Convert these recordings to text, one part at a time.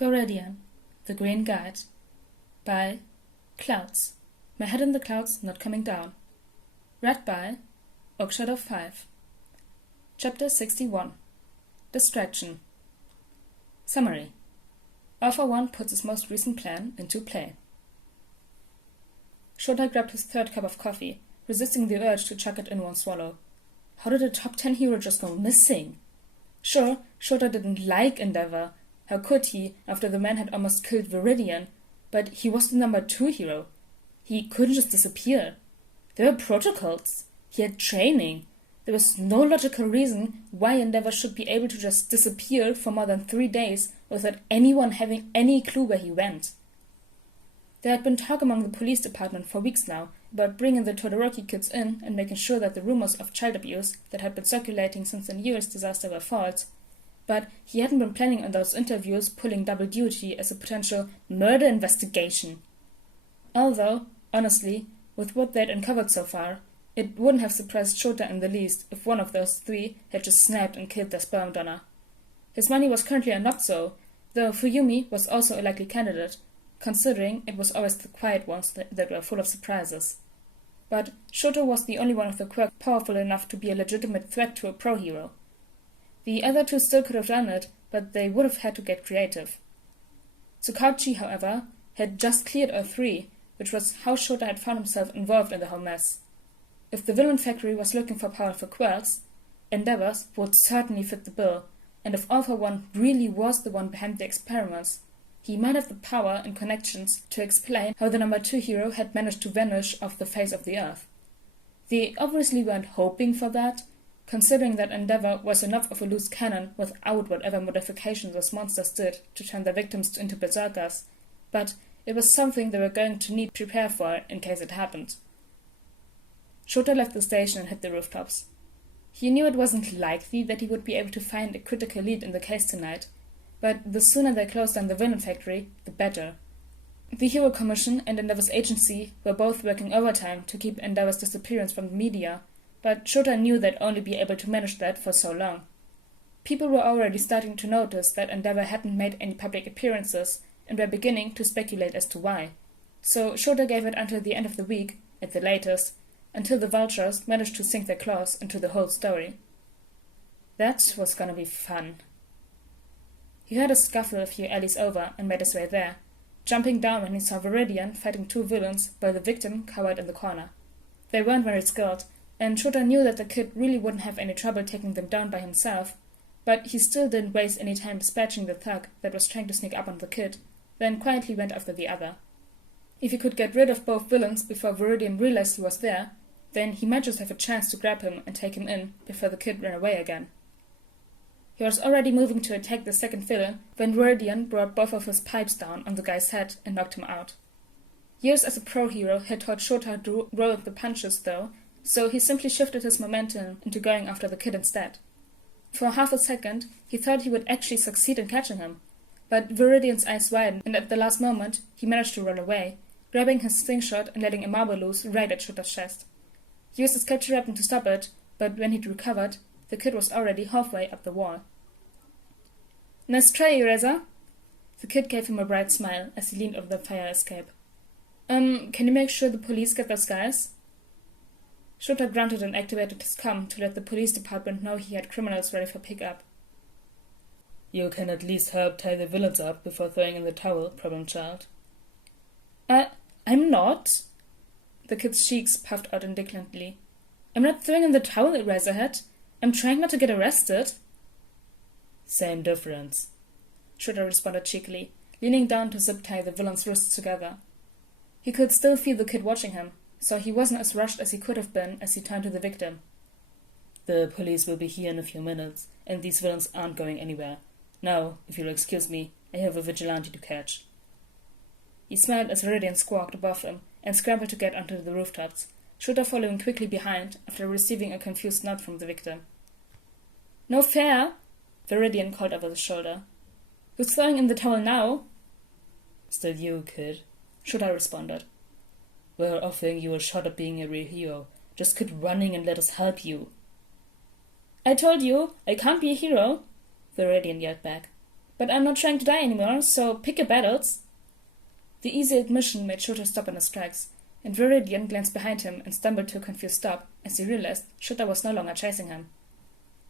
Viridian, The Green Guide, by Clouds. My Head in the Clouds Not Coming Down. Read by Oooohh 5. Chapter 61. Distraction. Summary. Alpha 1 puts his most recent plan into play. Shota grabbed his third cup of coffee, resisting the urge to chuck it in one swallow. How did a top 10 hero just go missing? Sure, Shota didn't like Endeavor. How could he, after the man had almost killed Viridian? But he was the number 2 hero. He couldn't just disappear. There were protocols. He had training. There was no logical reason why Endeavor should be able to just disappear for more than 3 days without anyone having any clue where he went. There had been talk among the police department for weeks now about bringing the Todoroki kids in and making sure that the rumors of child abuse that had been circulating since the New Year's disaster were false. But he hadn't been planning on those interviews pulling double duty as a potential murder investigation. Although, honestly, with what they'd uncovered so far, it wouldn't have surprised Shota in the least if one of those 3 had just snapped and killed their sperm donor. His money was currently a not so, though Fuyumi was also a likely candidate, considering it was always the quiet ones that were full of surprises. But Shota was the only one of the quirk powerful enough to be a legitimate threat to a pro-hero. The other 2 still could have done it, but they would have had to get creative. Tsukauchi, however, had just cleared all 3, which was how Shota had found himself involved in the whole mess. If the villain factory was looking for powerful quirks, Endeavors would certainly fit the bill, and if Alpha 1 really was the one behind the experiments, he might have the power and connections to explain how the number 2 hero had managed to vanish off the face of the earth. They obviously weren't hoping for that, considering that Endeavor was enough of a loose cannon without whatever modifications those monsters did to turn their victims into berserkers, but it was something they were going to need to prepare for in case it happened. Shota left the station and hit the rooftops. He knew it wasn't likely that he would be able to find a critical lead in the case tonight, but the sooner they closed down the villain factory, the better. The Hero Commission and Endeavor's agency were both working overtime to keep Endeavor's disappearance from the media, but Shota knew they'd only be able to manage that for so long. People were already starting to notice that Endeavor hadn't made any public appearances and were beginning to speculate as to why. So Shota gave it until the end of the week, at the latest, until the vultures managed to sink their claws into the whole story. That was gonna be fun. He heard a scuffle a few alleys over and made his way there, jumping down when he saw Viridian fighting 2 villains while the victim cowered in the corner. They weren't very skilled, and Shota knew that the kid really wouldn't have any trouble taking them down by himself, but he still didn't waste any time dispatching the thug that was trying to sneak up on the kid, then quietly went after the other. If he could get rid of both villains before Viridian realized he was there, then he might just have a chance to grab him and take him in before the kid ran away again. He was already moving to attack the second villain when Viridian brought both of his pipes down on the guy's head and knocked him out. Years as a pro-hero had taught Shota to roll the punches though, so he simply shifted his momentum into going after the kid instead. For half a second, he thought he would actually succeed in catching him, but Viridian's eyes widened and at the last moment he managed to roll away, grabbing his slingshot and letting a marble loose right at Shota's chest. He used his capture weapon to stop it, but when he'd recovered, the kid was already halfway up the wall. "Nice try, Eraser." The kid gave him a bright smile as he leaned over the fire escape. Can you make sure the police get those guys?" Shota grunted and activated his comm to let the police department know he had criminals ready for pickup. "You can at least help tie the villains up before throwing in the towel, problem child." I'm not." The kid's cheeks puffed out indignantly. "I'm not throwing in the towel, Eraserhead. I'm trying not to get arrested." "Same difference," Shota responded cheekily, leaning down to zip-tie the villain's wrists together. He could still feel the kid watching him, so he wasn't as rushed as he could have been as he turned to the victim. "The police will be here in a few minutes, and these villains aren't going anywhere. Now, if you'll excuse me, I have a vigilante to catch." He smiled as Viridian squawked above him and scrambled to get onto the rooftops, Shota following quickly behind after receiving a confused nod from the victim. "No fair," Viridian called over his shoulder. "Who's throwing in the towel now?" "Still you, kid," Shota responded. "We're offering you a shot at being a real hero. Just quit running and let us help you." "I told you, I can't be a hero," Viridian yelled back. But I'm not trying to die anymore, so pick your battles. The easy admission made Shota stop in his tracks, and Viridian glanced behind him and stumbled to a confused stop as he realized Shota was no longer chasing him.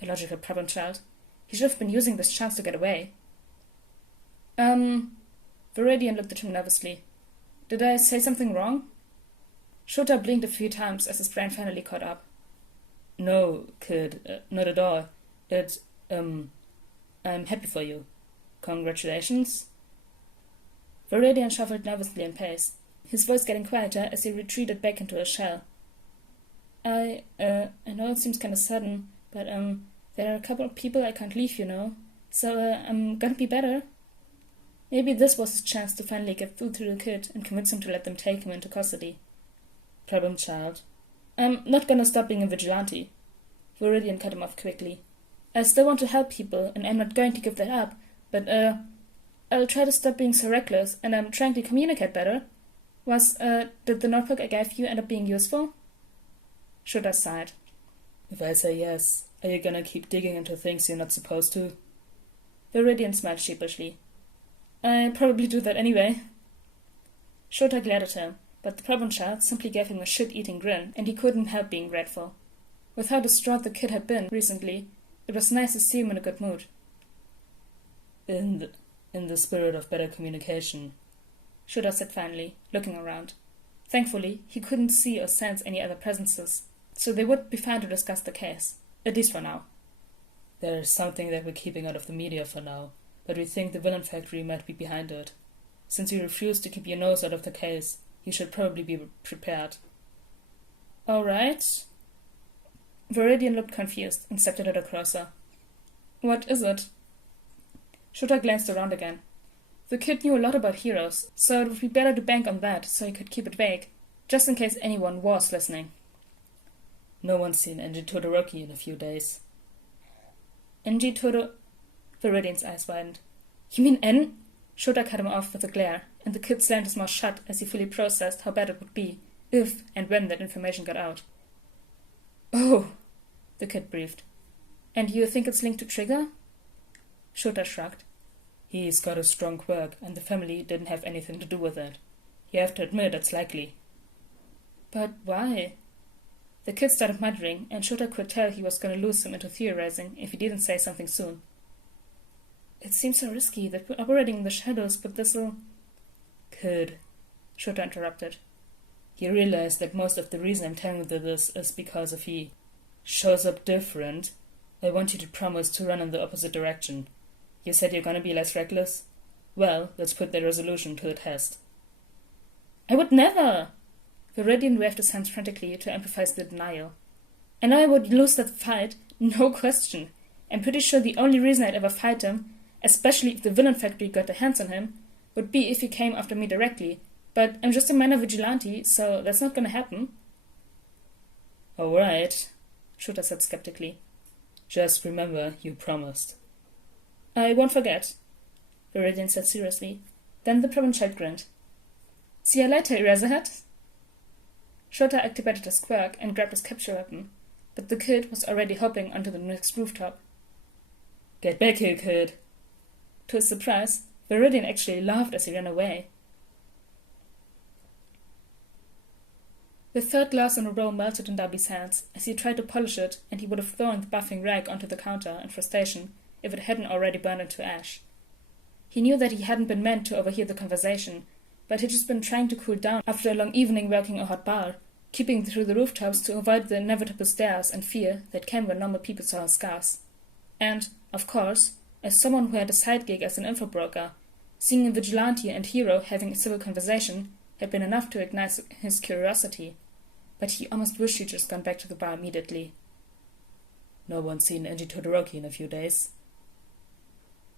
A logical problem child. He should have been using this chance to get away. Viridian looked at him nervously. Did I say something wrong? Shota blinked a few times as his brain finally caught up. No, kid, not at all. I'm happy for you. Congratulations. Viridian shuffled nervously in pace, his voice getting quieter as he retreated back into his shell. I know it seems kind of sudden, but, there are a couple of people I can't leave, you know, so, I'm gonna be better. Maybe this was his chance to finally get through to the kid and convince him to let them take him into custody. Problem child. I'm not gonna stop being a vigilante. Viridian cut him off quickly. I still want to help people, and I'm not going to give that up, but, I'll try to stop being so reckless, and I'm trying to communicate better. Did the notebook I gave you end up being useful? Shota sighed. If I say yes, are you gonna keep digging into things you're not supposed to? Viridian smiled sheepishly. I probably do that anyway. Shota glared at him, but the problem child simply gave him a shit-eating grin, and he couldn't help being grateful. With how distraught the kid had been recently, it was nice to see him in a good mood. In the spirit of better communication, Shota said finally, looking around. Thankfully, he couldn't see or sense any other presences, so they would be fine to discuss the case, at least for now. There's something that we're keeping out of the media for now, but we think the villain factory might be behind it. Since you refuse to keep your nose out of the case, you should probably be prepared. All right. Viridian looked confused and stepped a little closer. What is it? Shota glanced around again. The kid knew a lot about heroes, so it would be better to bank on that so he could keep it vague, just in case anyone was listening. No one's seen Enji Todoroki in a few days. Enji Todo... Viridian's eyes widened. You mean N? Shota cut him off with a glare, and the kid slammed his mouth shut as he fully processed how bad it would be, if and when that information got out. Oh, the kid breathed. And you think it's linked to Trigger? Shota shrugged. He's got a strong quirk, and the family didn't have anything to do with it. You have to admit it's likely. But why? The kid started muttering, and Shota could tell he was going to lose him into theorizing if he didn't say something soon. It seems so risky. They're operating in the shadows, but this'll... Kid, Shota interrupted. You realize that most of the reason I'm telling you this is because if he shows up different, I want you to promise to run in the opposite direction. You said you're gonna be less reckless? Well, let's put that resolution to the test. I would never! Viridian waved his hands frantically to emphasize the denial. I know I would lose that fight, no question. I'm pretty sure the only reason I'd ever fight him, especially if the villain factory got their hands on him, would be if he came after me directly. But I'm just a minor vigilante, so that's not gonna happen. All right, Shota said skeptically. Just remember, you promised. I won't forget, Viridian said seriously. Then the problem child grinned. See you later, Eraserhead. Shota activated his quirk and grabbed his capture weapon, but the kid was already hopping onto the next rooftop. Get back here, kid. To his surprise, Viridian actually laughed as he ran away. The third glass in a row melted in Dabi's hands as he tried to polish it, and he would have thrown the buffing rag onto the counter in frustration if it hadn't already burned into ash. He knew that he hadn't been meant to overhear the conversation, but he'd just been trying to cool down after a long evening working a hot bar, keeping through the rooftops to avoid the inevitable stares and fear that came when normal people saw his scars. And, of course, as someone who had a side gig as an info broker, seeing a vigilante and hero having a civil conversation had been enough to ignite his curiosity, but he almost wished he'd just gone back to the bar immediately. No one's seen Enji Todoroki in a few days.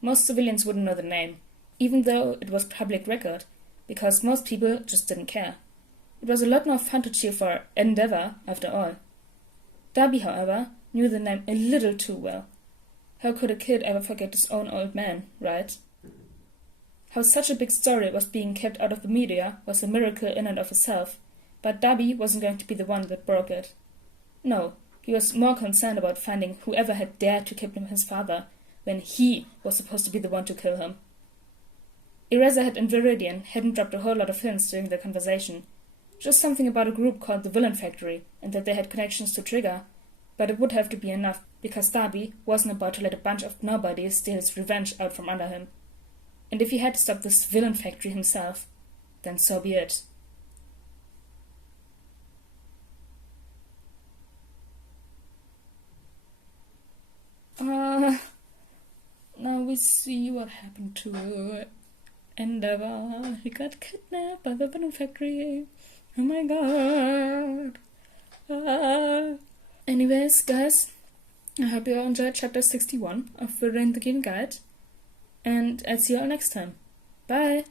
Most civilians wouldn't know the name, even though it was public record, because most people just didn't care. It was a lot more fun to cheer for Endeavor, after all. Dabi, however, knew the name a little too well. How could a kid ever forget his own old man, right? How such a big story was being kept out of the media was a miracle in and of itself, but Dabi wasn't going to be the one that broke it. No, he was more concerned about finding whoever had dared to kidnap his father when he was supposed to be the one to kill him. Eraserhead and Viridian hadn't dropped a whole lot of hints during their conversation, just something about a group called the Villain Factory and that they had connections to Trigger, but it would have to be enough because Dabi wasn't about to let a bunch of nobodies steal his revenge out from under him. And if he had to stop this Villain Factory himself, then so be it. Now we see what happened to Endeavor. He got kidnapped by the Villain Factory. Oh my god. Anyways, guys, I hope you all enjoyed chapter 61 of Viridian the Green Guide, and I'll see you all next time. Bye!